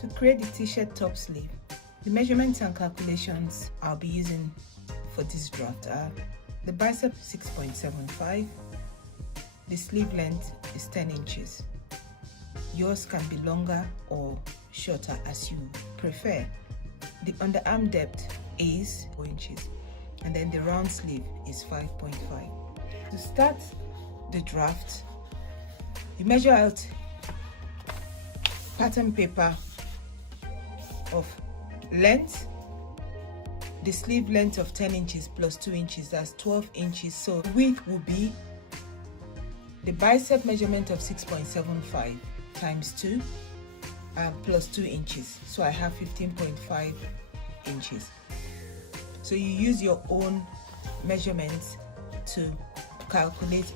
To create the t-shirt top sleeve, the measurements and calculations I'll be using for this draft are: the bicep 6.75, the sleeve length is 10 inches. Yours can be longer or shorter as you prefer. The underarm depth is 4 inches, and then the round sleeve is 5.5. To start the draft, you measure out pattern paper of length, the sleeve length of 10 inches plus 2 inches, that's 12 inches. So width will be the bicep measurement of 6.75 times 2 plus 2 inches. So I have 15.5 inches. So you use your own measurements to calculate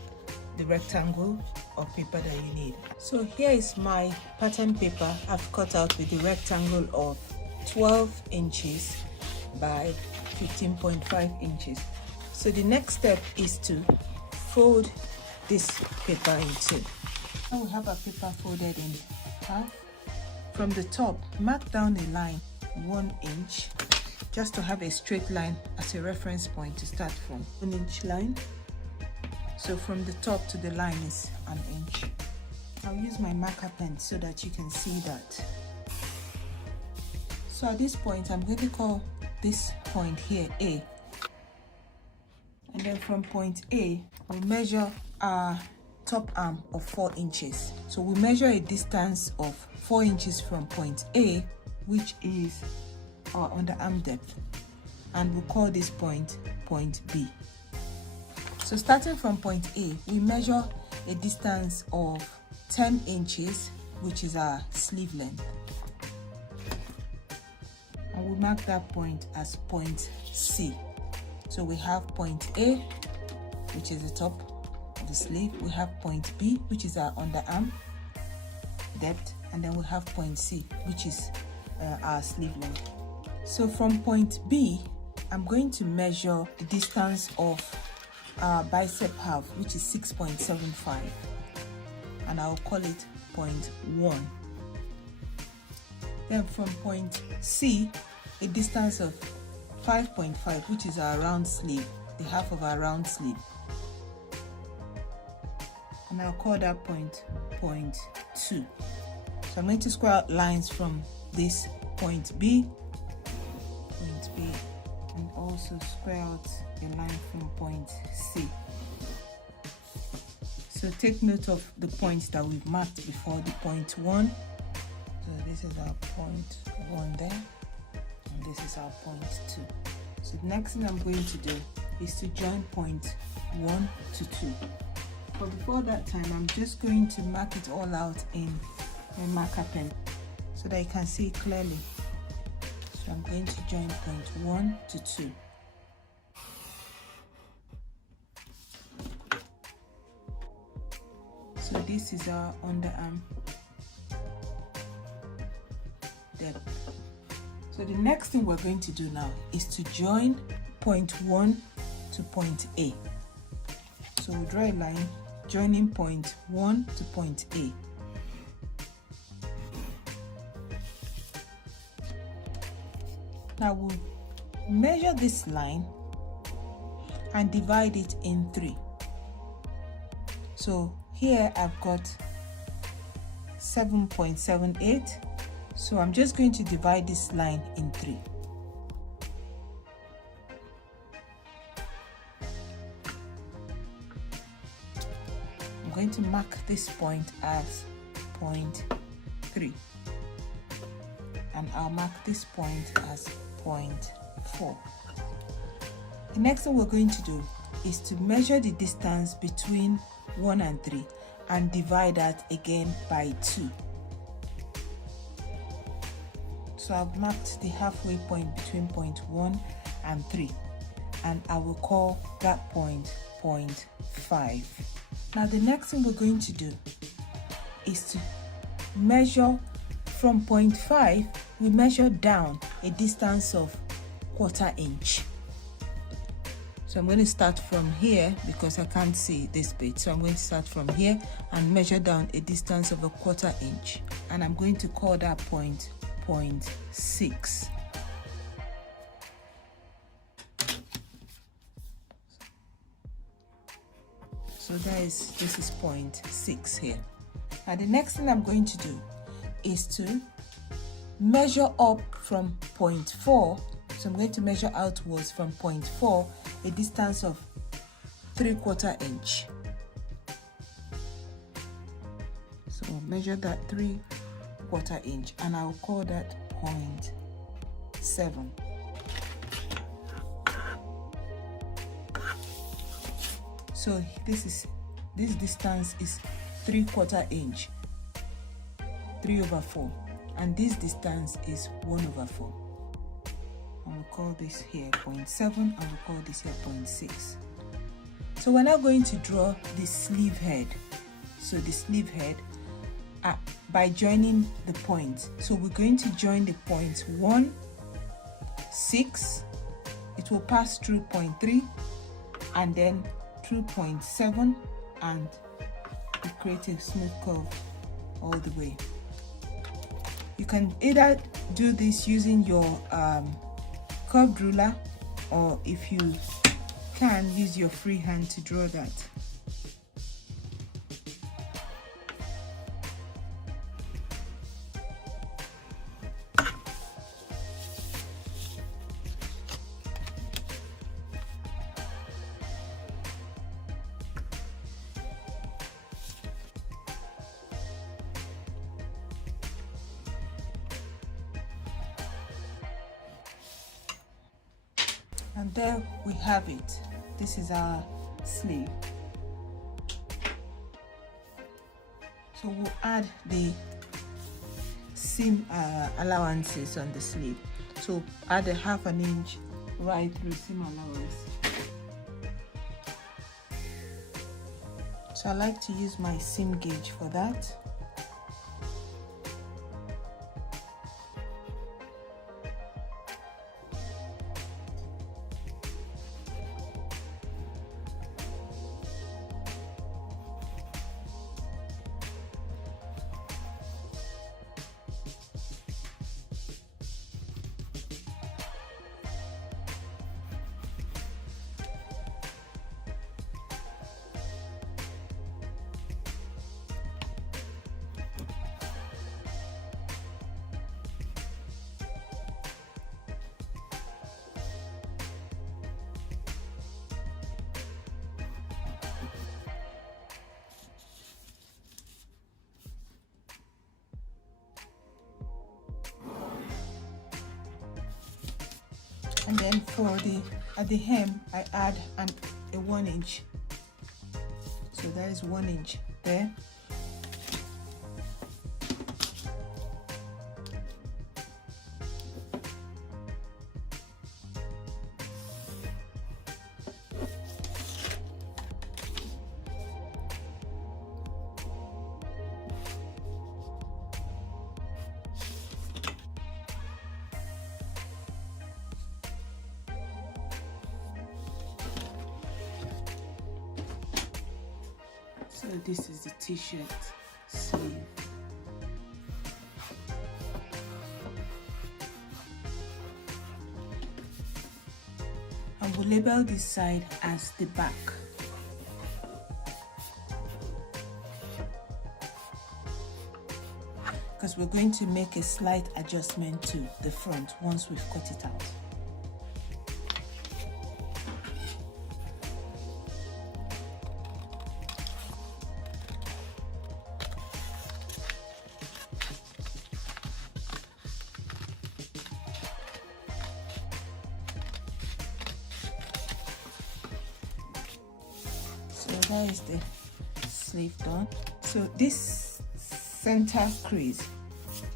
the rectangle of paper that you need. So here is my pattern paper I've cut out with the rectangle of 12 inches by 15.5 inches. So the next step is to fold this paper in two. Now we have our paper folded in half. From the top, mark down a line 1 inch, just to have a straight line as a reference point to start from. 1 inch line. So from the top to the line is 1 inch. I'll use my marker pen so that you can see that. So at this point, I'm going to call this point here A. And then from point A, we'll measure our top arm of 4 inches. So we measure a distance of 4 inches from point A, which is our underarm depth. And we'll call this point point B. So starting from point A, we measure a distance of 10 inches, which is our sleeve length. And we mark that point as point C. So we have point A, which is the top of the sleeve. We have point B, which is our underarm depth. And then we have point C, which is our sleeve length. So from point B, I'm going to measure the distance of our bicep half, which is 6.75, and I'll call it point 1. Then from point C, a distance of 5.5, which is our round sleeve, the half of our round sleeve, and I'll call that point 2. So I'm going to square out lines from this point B, and also square out a line from point C. So take note of the points that we've marked before, the point 1. So this is our point 1 there, and this is our point 2. So the next thing I'm going to do is to join point 1 to 2. But before that time, I'm just going to mark it all out in my marker pen so that you can see clearly. So I'm going to join point 1 to 2. So this is our underarm depth. So the next thing we're going to do now is to join point 1 to point A. So we'll draw a line joining point 1 to point A. Now we'll measure this line and divide it in 3. So here I've got 7.78. So I'm just going to divide this line in 3. I'm going to mark this point as point 3. And I'll mark this point as point 4. The next thing we're going to do is to measure the distance between 1 and 3 and divide that again by 2. So I've marked the halfway point between point 1 and 3, and I will call that point point 5. Now the next thing we're going to do is to measure from point 5. We measure down a distance of 1/4 inch. So I'm going to start from here because I can't see this bit. So I'm going to start from here and measure down a distance of 1/4 inch. And I'm going to call that point 0.6. So this is 0.6 here. Now the next thing I'm going to do is to measure up from 0.4. So I'm going to measure outwards from 0.4, a distance of 3/4 inch. So measure that 3/4 inch, and I'll call that 0.7. So this distance is 3/4 inch, 3/4, and this distance is 1/4. And we'll call this here 0.7, and we'll call this here 0.6. So we're now going to draw the sleeve head. So the sleeve head by joining the points. So we're going to join the points 1, 6. It will pass through 0.3 and then through 0.7, and we create a smooth curve all the way. You can either do this using your curved ruler, or if you can, use your free hand to draw that. And there we have it. This is our sleeve. So we'll add the seam allowances on the sleeve. So add a 1/2 inch right through seam allowance. So I like to use my seam gauge for that. And then at the hem, I add a 1 inch. So that is 1 inch there. So this is the t-shirt sleeve. I will label this side as the back. Because we're going to make a slight adjustment to the front once we've cut it out. So that is the sleeve done. So this center crease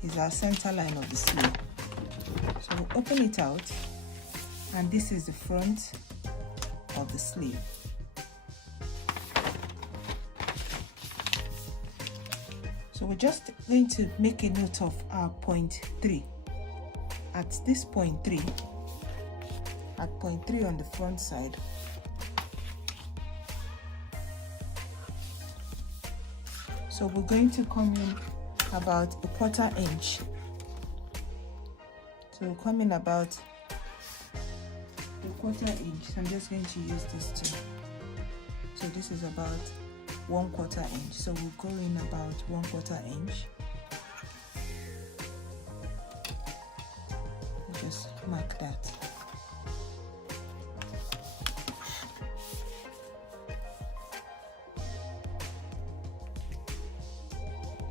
is our center line of the sleeve. So we'll open it out, and this is the front of the sleeve. So we're just going to make a note of our 0.3. At this 0.3, at 0.3 on the front side, so we're going to come in about a 1/4 inch So come in about a 1/4 inch. I'm just going to use this too. So this is about 1/4 inch. So we'll go in about 1/4 inch. Just mark that.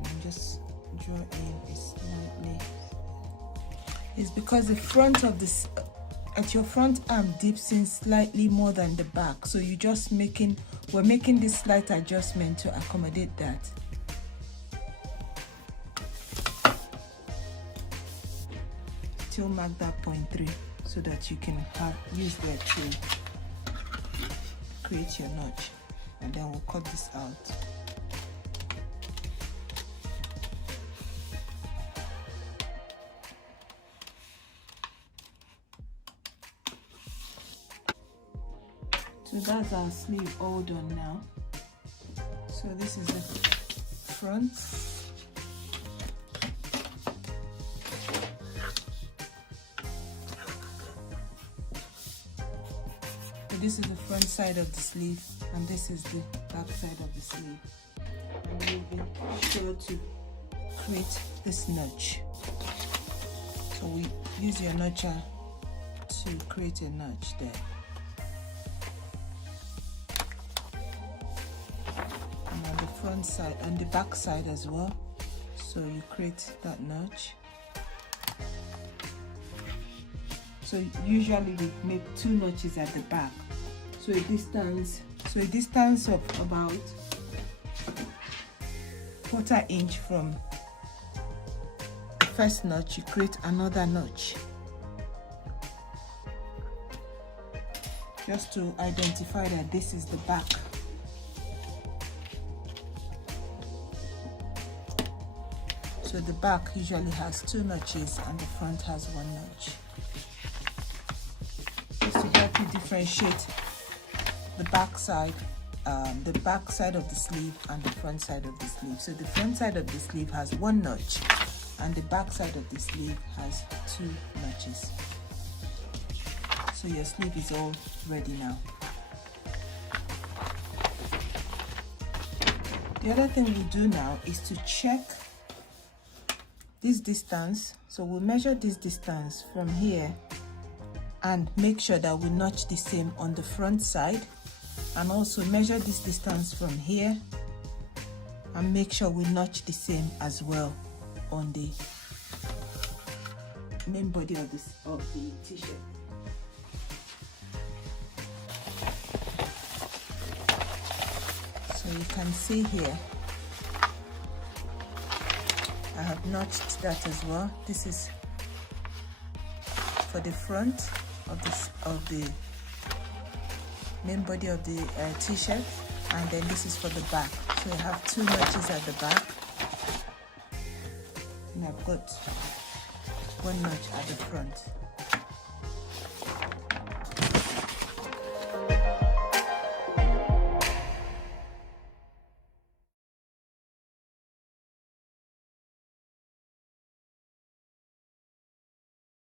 And just draw in slightly. It's because the front of this at your front arm dips in slightly more than the back, so you just we're making this slight adjustment to accommodate that. Still mark that 0.3 so that you can use that to create your notch, and then we'll cut this out. So that's our sleeve all done now. So this is the front. So this is the front side of the sleeve, and this is the back side of the sleeve. And you'll be sure to create this notch. So we use your notcher to create a notch there. Front side and the back side as well, so you create that notch. So usually we make 2 notches at the back, so a distance of about 1/4 inch from the first notch. You create another notch just to identify that this is the back. So the back usually has 2 notches and the front has 1 notch. Just to help you differentiate the back side of the sleeve and the front side of the sleeve. So the front side of the sleeve has 1 notch and the back side of the sleeve has 2 notches. So your sleeve is all ready now. The other thing we do now is to check this distance. So we'll measure this distance from here and make sure that we notch the same on the front side, and also measure this distance from here and make sure we notch the same as well on the main body of the t-shirt. So you can see here I have notched that as well. This is for the front of the main body of the t-shirt, and then this is for the back. So I have 2 notches at the back, and I've got 1 notch at the front.